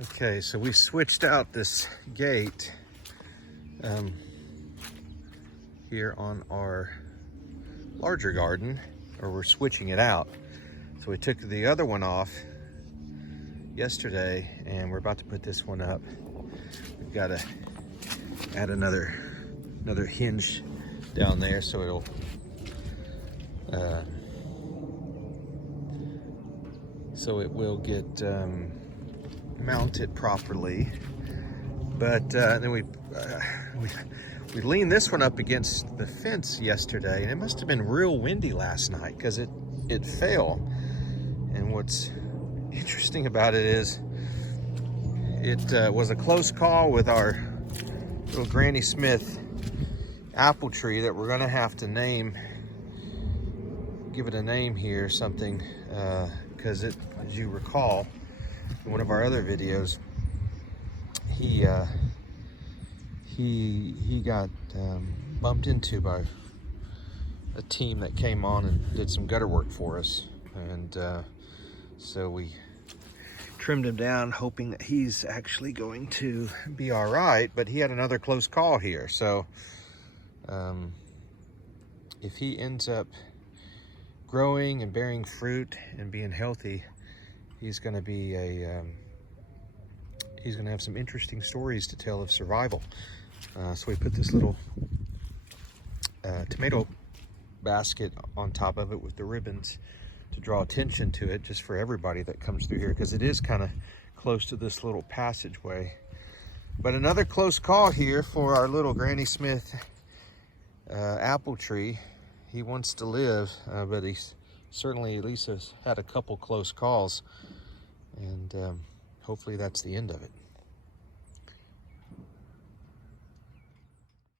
Okay, so we switched out this gate here on our larger garden, or we're switching it out. So we took the other one off yesterday and we're about to put this one up. We've got to add another hinge down there so it'll it will get mounted properly. But then we leaned this one up against the fence yesterday, and it must have been real windy last night because it fell. And what's interesting about it is it was a close call with our little Granny Smith apple tree that we're gonna have to give it a name here, something, because it, as you recall, in one of our other videos, he got bumped into by a team that came on and did some gutter work for us, and so we trimmed him down hoping that he's actually going to be all right, but he had another close call here. So if he ends up growing and bearing fruit and being healthy, he's going to be he's going to have some interesting stories to tell of survival. So we put this little tomato basket on top of it with the ribbons to draw attention to it, just for everybody that comes through here, because it is kind of close to this little passageway. But another close call here for our little Granny Smith apple tree. He wants to live, but he's certainly at least has had a couple close calls, and hopefully that's the end of it.